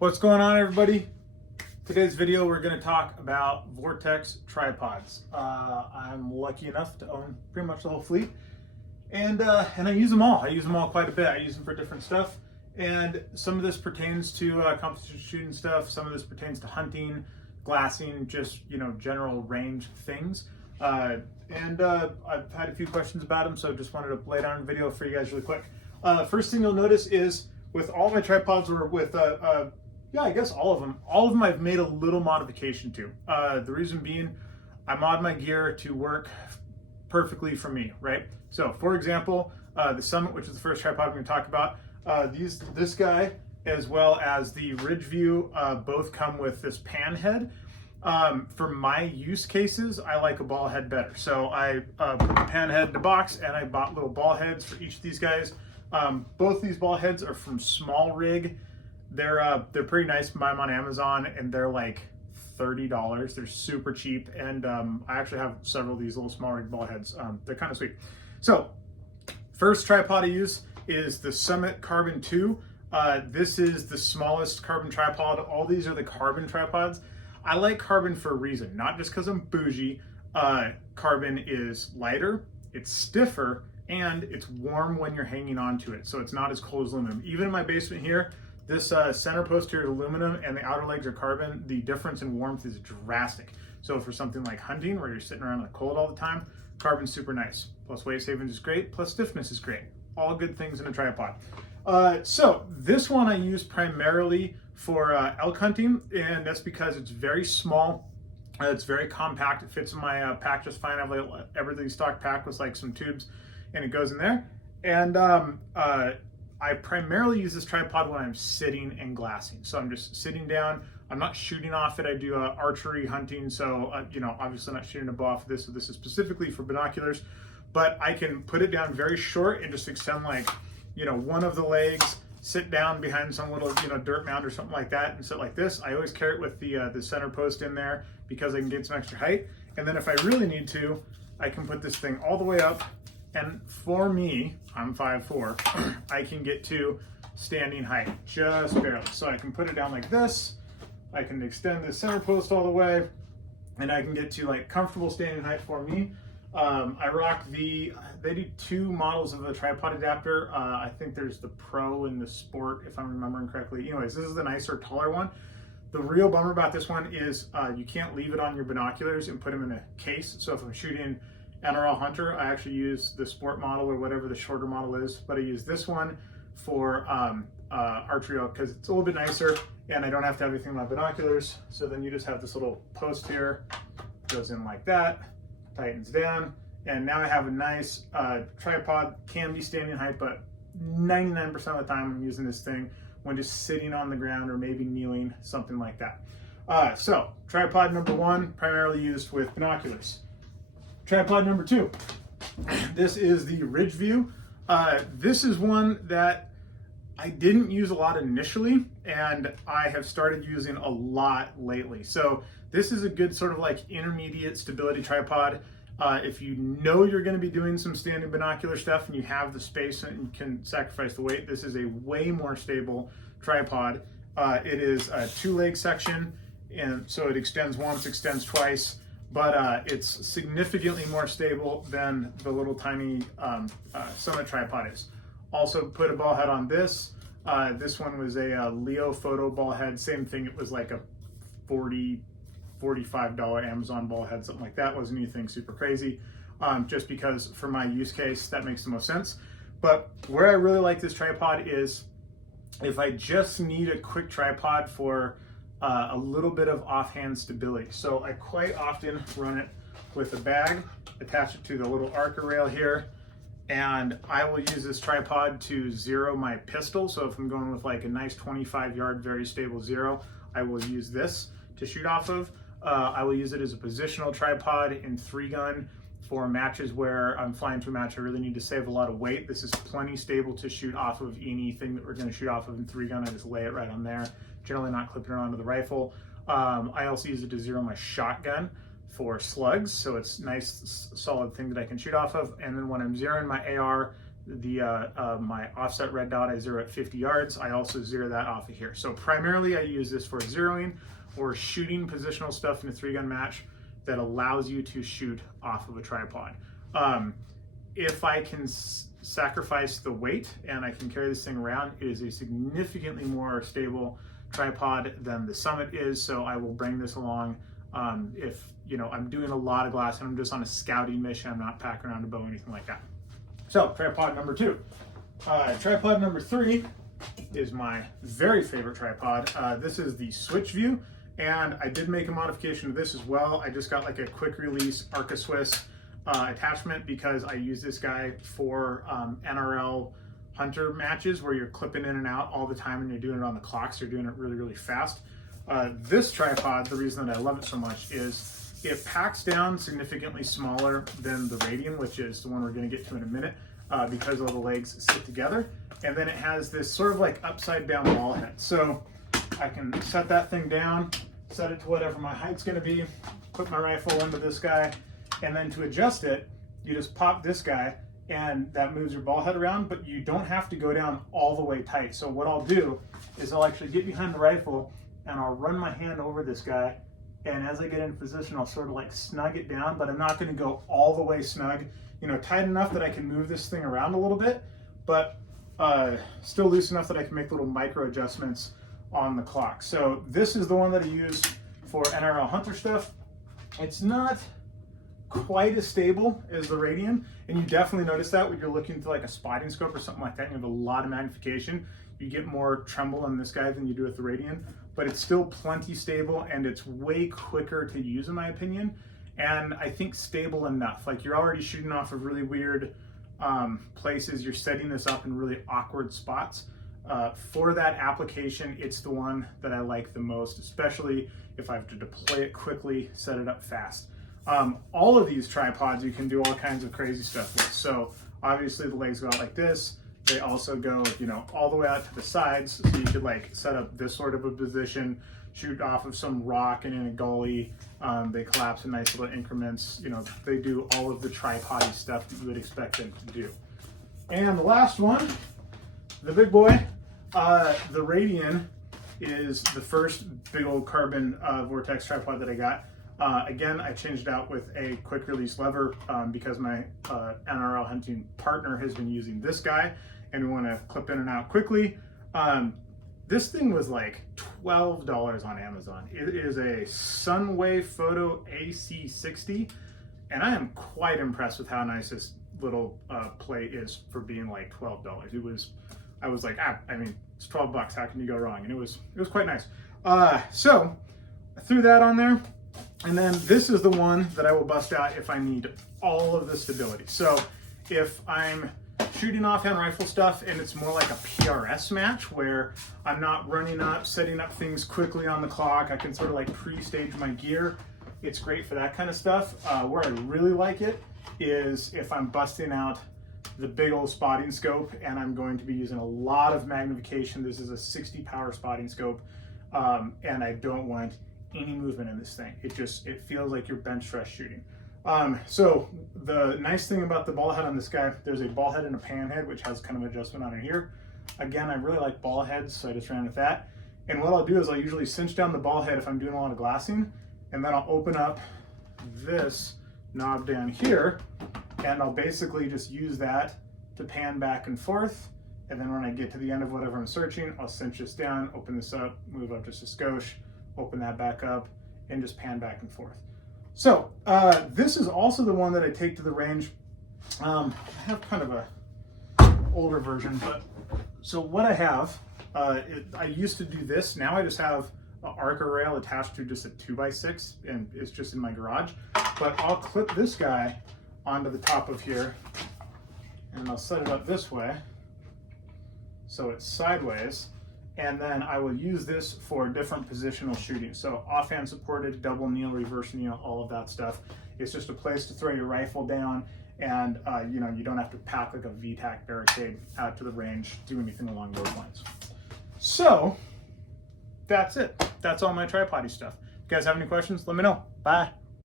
What's going on, everybody? Today's video we're going to talk about Vortex Tripods. I'm lucky enough to own pretty much the whole fleet, and I use them all. I use them all quite a bit. I use them for different stuff, and some of this pertains to competition shooting stuff. Some of this pertains to hunting, glassing, just general range things. I've had a few questions about them, so just wanted to lay down a video for you guys really quick. First thing you'll notice is with all my tripods, or with yeah, I guess all of them I've made a little modification to. The reason being, I mod my gear to work perfectly for me, right? So for example, the Summit, which is the first tripod I'm going to talk about, this guy as well as the Ridgeview both come with this pan head. For my use cases, I like a ball head better. So I put the pan head in the box, and I bought little ball heads for each of these guys. Both these ball heads are from Small Rig. They're pretty nice. Buy them on Amazon, and they're like $30. They're super cheap, and I actually have several of these little Small Rig ball heads. They're kind of sweet. So first tripod I use is the Summit Carbon 2. This is the smallest carbon tripod. All these are the carbon tripods. I like carbon for a reason, not just because I'm bougie. Carbon is lighter, it's stiffer, and it's warm when you're hanging onto it, so it's not as cold as aluminum. Even in my basement here, this center post here is aluminum and the outer legs are carbon. The difference in warmth is drastic. So for something like hunting where you're sitting around in the cold all the time, carbon's super nice. Plus weight savings is great, plus stiffness is great. All good things in a tripod. So this one I use primarily for elk hunting, and that's because it's very small. It's very compact. It fits in my pack just fine. I have like everything stock pack with like some tubes, and it goes in there. And I primarily use this tripod when I'm sitting and glassing. So I'm just sitting down. I'm not shooting off it. I do archery hunting, so obviously not shooting a bow off of this. So this is specifically for binoculars, but I can put it down very short and just extend like one of the legs, sit down behind some little dirt mound or something like that, and sit like this. I always carry it with the center post in there because I can get some extra height. And then if I really need to, I can put this thing all the way up. And for me, I'm 5'4", I can get to standing height, just barely. So I can put it down like this, I can extend the center post all the way, and I can get to like comfortable standing height for me. I rock they do two models of the tripod adapter. I think there's the Pro and the Sport, if I'm remembering correctly. Anyways, this is the nicer, taller one. The real bummer about this one is you can't leave it on your binoculars and put them in a case. So if I'm shooting NRL Hunter, I actually use the Sport model or whatever the shorter model is, but I use this one for archery because it's a little bit nicer and I don't have to have anything in my binoculars. So then you just have this little post here, goes in like that, tightens down, and now I have a nice tripod. Can be standing height, but 99% of the time I'm using this thing when just sitting on the ground or maybe kneeling, something like that. So tripod number one, primarily used with binoculars. Tripod number two, this is the Ridgeview. This is one that I didn't use a lot initially, and I have started using a lot lately. So this is a good sort of like intermediate stability tripod. If you know you're going to be doing some standing binocular stuff and you have the space and you can sacrifice the weight, this is a way more stable tripod. It is a 2-leg section, and so it extends once, extends twice, but it's significantly more stable than the little tiny Summit tripod is. Also put a ball head on this. This one was a Leo photo ball head. Same thing, it was like a $45 Amazon ball head, something like that. Wasn't anything super crazy, just because for my use case, that makes the most sense. But where I really like this tripod is if I just need a quick tripod for a little bit of offhand stability. So I quite often run it with a bag, attach it to the little archer rail here, and I will use this tripod to zero my pistol. So if I'm going with like a nice 25-yard, very stable zero, I will use this to shoot off of. I will use it as a positional tripod in 3-gun for matches where I'm flying to a match I really need to save a lot of weight. This is plenty stable to shoot off of anything that we're going to shoot off of in 3-gun. I just lay it right on there, generally not clipping it onto the rifle. I also use it to zero my shotgun for slugs, so it's a nice solid thing that I can shoot off of. And then when I'm zeroing my AR, my offset red dot I zero at 50 yards. I also zero that off of here. So primarily I use this for zeroing or shooting positional stuff in a 3-gun match that allows you to shoot off of a tripod. If I can sacrifice the weight and I can carry this thing around, it is a significantly more stable tripod than the Summit is, so I will bring this along if I'm doing a lot of glass and I'm just on a scouting mission. I'm not packing around a bow or anything like that. So tripod number 2. Tripod number 3 is my very favorite tripod. This is the Switch View, and I did make a modification to this as well. I just got like a quick release Arca Swiss attachment because I use this guy for NRL Hunter matches where you're clipping in and out all the time and you're doing it on the clock, so you're doing it really, really fast. This tripod, the reason that I love it so much is it packs down significantly smaller than the Radian, which is the one we're going to get to in a minute, because all the legs sit together. And then it has this sort of like upside down ball head. So I can set that thing down, set it to whatever my height's going to be, put my rifle into this guy, and then to adjust it, you just pop this guy and that moves your ball head around, but you don't have to go down all the way tight. So what I'll do is I'll actually get behind the rifle and I'll run my hand over this guy, and as I get in position, I'll sort of like snug it down, but I'm not going to go all the way snug, tight enough that I can move this thing around a little bit, but still loose enough that I can make little micro adjustments on the clock. So this is the one that I use for NRL Hunter stuff. It's not quite as stable as the Radian, and you definitely notice that when you're looking to like a spotting scope or something like that, and you have a lot of magnification, you get more tremble on this guy than you do with the Radian, but it's still plenty stable and it's way quicker to use in my opinion, and I think stable enough. Like you're already shooting off of really weird places, you're setting this up in really awkward spots. For that application, it's the one that I like the most, especially if I have to deploy it quickly, set it up fast. All of these tripods you can do all kinds of crazy stuff with. So obviously the legs go out like this. They also go, all the way out to the sides. So you could like set up this sort of a position, shoot off of some rock and in a gully. They collapse in nice little increments. They do all of the tripod-y stuff that you would expect them to do. And the last one, the big boy, the Radian is the first big old carbon Vortex tripod that I got. Again, I changed it out with a quick release lever because my NRL hunting partner has been using this guy and we want to clip in and out quickly. This thing was like $12 on Amazon. It is a Sunway Photo AC60, and I am quite impressed with how nice this little plate is for being like $12. I was like, it's $12. How can you go wrong? And it was quite nice. So I threw that on there. And then this is the one that I will bust out if I need all of the stability. So if I'm shooting offhand rifle stuff and it's more like a PRS match where I'm not running up, setting up things quickly on the clock, I can sort of like pre-stage my gear. It's great for that kind of stuff. Where I really like it is if I'm busting out the big old spotting scope and I'm going to be using a lot of magnification. This is a 60 power spotting scope, and I don't want any movement in this thing. It feels like you're bench stress shooting. So the nice thing about the ball head on this guy, there's a ball head and a pan head, which has kind of adjustment on it here. Again, I really like ball heads, so I just ran with that. And what I'll do is I'll usually cinch down the ball head if I'm doing a lot of glassing, and then I'll open up this knob down here, and I'll basically just use that to pan back and forth. And then when I get to the end of whatever I'm searching, I'll cinch this down, open this up, move up just a skosh, open that back up, and just pan back and forth. So this is also the one that I take to the range. I have kind of a older version, but so what I have, I used to do this. Now I just have an arca rail attached to just a 2x6, and it's just in my garage. But I'll clip this guy onto the top of here, and I'll set it up this way, so it's sideways. And then I will use this for different positional shooting. So offhand supported, double kneel, reverse kneel, all of that stuff. It's just a place to throw your rifle down, and you don't have to pack like a VTAC barricade out to the range, do anything along those lines. So that's it. That's all my tripod-y stuff. If you guys have any questions, let me know. Bye.